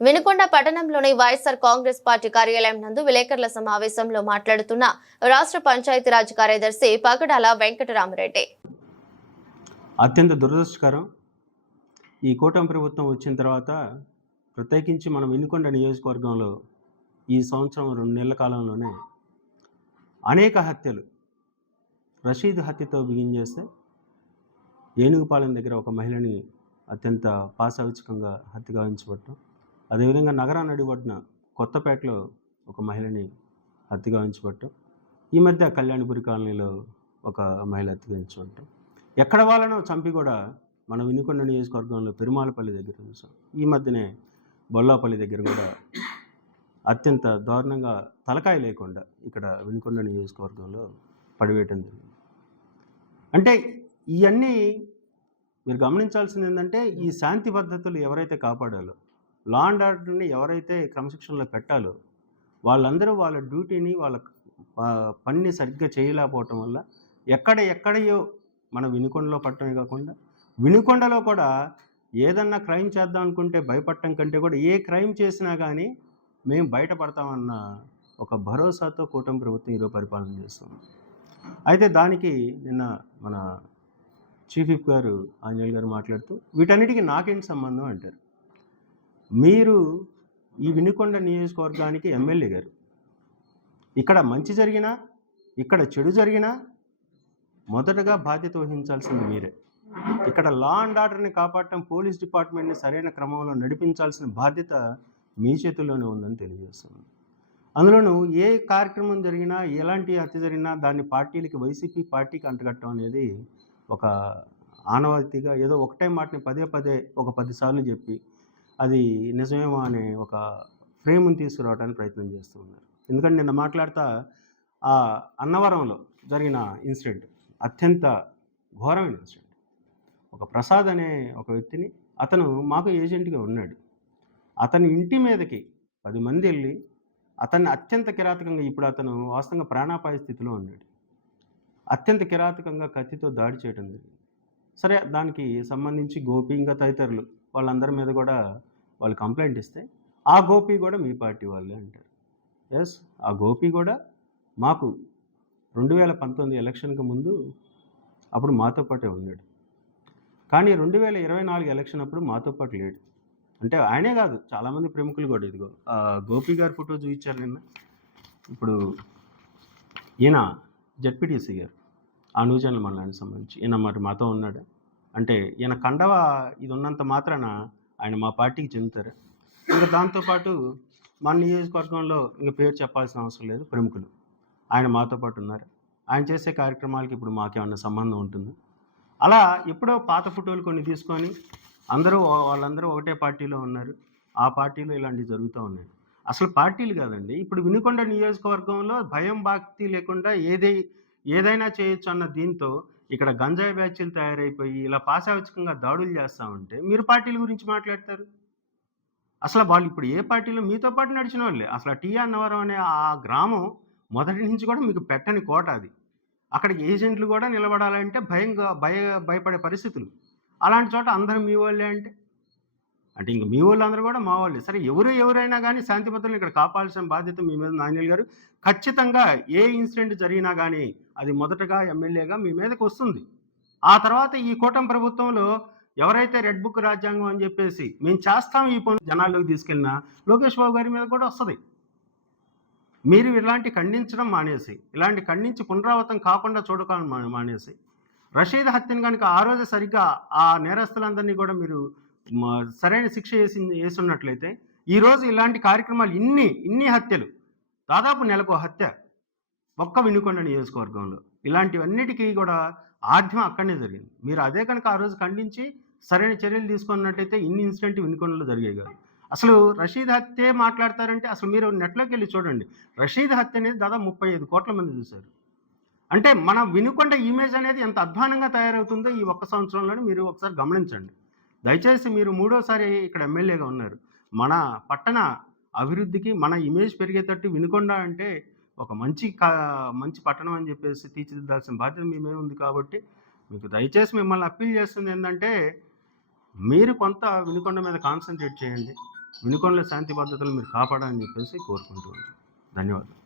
వినుకొండ పట్టణంలోని వైఎస్ఆర్ కాంగ్రెస్ పార్టీ కార్యాలయం నందు విలేకరుల సమావేశంలో మాట్లాడుతున్న రాష్ట్ర పంచాయతీరాజ్ కార్యదర్శి పగడాల వెంకటరామరెడ్డి. అత్యంత దురదృష్టకరం. ఈ కూటమి ప్రభుత్వం వచ్చిన తర్వాత ప్రత్యేకించి మనం వినుకొండ నియోజకవర్గంలో ఈ సంవత్సరం రెండు నెలల కాలంలోనే అనేక హత్యలు రషీద్ హత్యతో బిగించేస్తే ఏనుగుపాలెం దగ్గర ఒక మహిళని అత్యంత పాశవికంగా హత్య గావించబడటం అదేవిధంగా నగరాన్ని నడిబడిన కొత్తపేటలో ఒక మహిళని హత్య ఈ మధ్య కళ్యాణపురి కాలనీలో ఒక మహిళ హత్య ఎక్కడ వాళ్ళనో చంపి కూడా మన వినుకొండ నియోజకవర్గంలో పెరుమాలపల్లి దగ్గర చూసాం ఈ మధ్యనే బొల్లాపల్లి దగ్గర కూడా అత్యంత దారుణంగా తలకాయ లేకుండా ఇక్కడ వినుకొండ నియోజకవర్గంలో పడివేయటం జరిగింది. అంటే ఇవన్నీ మీరు గమనించాల్సింది ఏంటంటే ఈ శాంతి పద్ధతులు ఎవరైతే కాపాడాలో లా అండ్ ఆర్డర్ని ఎవరైతే క్రమశిక్షణలో పెట్టాలో వాళ్ళందరూ వాళ్ళ డ్యూటీని వాళ్ళ పనిని సరిగ్గా చేయలేకపోవటం వల్ల ఎక్కడ ఎక్కడయో మన వినుకొండలో పట్టడమే కాకుండా వినుకొండలో కూడా ఏదన్నా క్రైమ్ చేద్దాం అనుకుంటే భయపడటం కంటే కూడా ఏ క్రైమ్ చేసినా కానీ మేము బయటపడతామన్న ఒక భరోసాతో కూటమి ప్రభుత్వం ఈరోజు పరిపాలన చేస్తుంది. అయితే దానికి నిన్న మన చీఫ్ విప్ గారు ఆంజనేయులు గారు మాట్లాడుతూ వీటన్నిటికీ నాకేంటి సంబంధం అంటారు? మీరు ఈ వినుకొండ నియోజకవర్గానికి ఎమ్మెల్యే గారు. ఇక్కడ మంచి జరిగినా ఇక్కడ చెడు జరిగినా మొదటగా బాధ్యత వహించాల్సింది మీరే. ఇక్కడ లా అండ్ ఆర్డర్ని కాపాడటం పోలీస్ డిపార్ట్మెంట్ని సరైన క్రమంలో నడిపించాల్సిన బాధ్యత మీ చేతుల్లోనే ఉందని తెలియజేస్తున్నాను. అందులోనూ ఏ కార్యక్రమం జరిగినా ఎలాంటి హత్య జరిగినా దాన్ని పార్టీలకి వైసీపీ పార్టీకి అంటగట్టడం అనేది ఒక ఆనవాయితీగా ఏదో ఒకటే మాటని పదే పదే ఒక పదిసార్లు చెప్పి అది నిజమేమో అనే ఒక ఫ్రేమ్ని తీసుకురావడానికి ప్రయత్నం చేస్తూ ఉన్నారు. ఎందుకంటే నిన్న మాట్లాడతా ఆ అన్నవరంలో జరిగిన ఇన్సిడెంట్ అత్యంత ఘోరమైన ఇన్సిడెంట్. ఒక ప్రసాద్ అనే ఒక వ్యక్తిని అతను మాకు ఏజెంట్గా ఉన్నాడు. అతని ఇంటి మీదకి పది మంది వెళ్ళి అతన్ని అత్యంత కిరాతకంగా ఇప్పుడు అతను వాస్తవంగా ప్రాణాపాయ స్థితిలో ఉన్నాడు. అత్యంత కిరాతకంగా కత్తితో దాడి చేయడం జరిగింది. సరే దానికి సంబంధించి గోపి ఇంకా తదితరులు వాళ్ళందరి మీద కూడా వాళ్ళు కంప్లైంట్ ఇస్తే ఆ గోపి కూడా మీ పార్టీ వాళ్ళే అంటారు. ఎస్ ఆ గోపి కూడా మాకు రెండు వేల పంతొమ్మిది ఎలక్షన్కి ముందు అప్పుడు మాతో పాటే ఉన్నాడు. కానీ రెండు వేల ఇరవై నాలుగు ఎలక్షన్ అప్పుడు మాతో పాటు లేడు. అంటే ఆయనే కాదు చాలామంది ప్రముఖులు కూడా ఇదిగో గోపి గారి ఫోటో చూపించారు నిన్న. ఇప్పుడు ఈయన జడ్పీటీసీ గారు ఆ న్యూజన్ల మండలానికి సంబంధించి. ఈయన మరి మాతో ఉన్నాడు. అంటే ఈయన కండవ ఇది ఉన్నంత మాత్రాన ఆయన మా పార్టీకి చెందుతారు. ఇంకా దాంతోపాటు మన నియోజకవర్గంలో ఇంకా పేరు చెప్పాల్సిన అవసరం లేదు ప్రముఖులు. ఆయన మాతో పాటు ఉన్నారు. ఆయన చేసే కార్యక్రమాలకి ఇప్పుడు మాకేమన్నా సంబంధం ఉంటుంది? అలా ఎప్పుడో పాత ఫోటోలు కొన్ని తీసుకొని అందరూ వాళ్ళందరూ ఒకటే పార్టీలో ఉన్నారు. ఆ పార్టీలో ఇలాంటివి జరుగుతూ ఉన్నాయి. అసలు పార్టీలు కాదండి. ఇప్పుడు వినుకొండ నియోజకవర్గంలో భయం భక్తి లేకుండా ఏదై ఏదైనా చేయొచ్చు అన్న దీంతో ఇక్కడ గంజాయి బ్యాచ్లు తయారైపోయి ఇలా పాశావచకంగా దాడులు చేస్తా ఉంటే మీరు పార్టీల గురించి మాట్లాడతారు? అసలు వాళ్ళు ఇప్పుడు ఏ పార్టీలో మీతో పాటు నడిచిన వాళ్ళే? అసలు టీ అన్నవరం అనే ఆ గ్రామం మొదటి నుంచి కూడా మీకు పెట్టని కోట అది. అక్కడికి ఏజెంట్లు కూడా నిలబడాలంటే భయంగా భయ భయపడే పరిస్థితులు. అలాంటి చోట అందరూ మీ వాళ్ళే అంటే? అంటే ఇంక మీ వాళ్ళందరూ కూడా మా వాళ్ళే. సరే ఎవరు ఎవరైనా కానీ శాంతి భద్రతలు ఇక్కడ కాపాడాల్సిన బాధ్యత మీ మీద నాయనల్ గారు. ఖచ్చితంగా ఏ ఇన్సిడెంట్ జరిగినా కానీ అది మొదటగా ఎమ్మెల్యేగా మీ మీదకి వస్తుంది. ఆ తర్వాత ఈ కూటమి ప్రభుత్వంలో ఎవరైతే రెడ్ బుక్ రాజ్యాంగం అని చెప్పేసి మేము చేస్తాం ఈ పనులు జనాల్లోకి తీసుకెళ్ళినా లోకేష్ బాబు గారి మీద కూడా వస్తుంది. మీరు ఇలాంటి ఖండించడం మానేసి ఇలాంటి ఖండించి పునరావృతం కాకుండా చూడకాలని మానేసి రషీద్ హత్యను కనుక ఆ రోజు సరిగ్గా ఆ నేరస్తులందరినీ కూడా మీరు సరైన శిక్ష వేసి వేసున్నట్లయితే ఈరోజు ఇలాంటి కార్యక్రమాలు ఇన్ని ఇన్ని హత్యలు దాదాపు నెలకు హత్య ఒక్క వినుకొండ నియోజకవర్గంలో. ఇలాంటివన్నిటికీ కూడా ఆద్యం అక్కడనే జరిగింది. మీరు అదే కనుక ఆ రోజు ఖండించి సరైన చర్యలు తీసుకున్నట్లయితే ఇన్ని ఇన్సిడెంట్ వినుకొండలో జరిగాయి కాదు. అసలు రషీద్ హత్యే మాట్లాడతారంటే అసలు మీరు నెట్లోకి వెళ్ళి చూడండి. రషీద్ హత్య అనేది దాదాపు ముప్పై ఐదు కోట్ల మంది చూశారు. అంటే మన వినుకొండ ఇమేజ్ అనేది ఎంత అధ్వానంగా తయారవుతుందో ఈ ఒక్క సంవత్సరంలోనే మీరు ఒకసారి గమనించండి. దయచేసి మీరు మూడోసారి ఇక్కడ ఎమ్మెల్యేగా ఉన్నారు. మన పట్టణ అభివృద్ధికి మన ఇమేజ్ పెరిగేటట్టు వినుకొండ అంటే ఒక మంచి కా మంచి పట్టణం అని చెప్పేసి తీర్చిదిద్దాల్సిన బాధ్యత మీ మీద ఉంది కాబట్టి మీకు దయచేసి మిమ్మల్ని అప్పీల్ చేస్తుంది ఏంటంటే మీరు కొంత వినుకొండ మీద కాన్సన్ట్రేట్ చేయండి. వినుకొండల శాంతి భద్రతలు మీరు కాపాడాలని చెప్పేసి కోరుకుంటున్నాను ధన్యవాదాలు.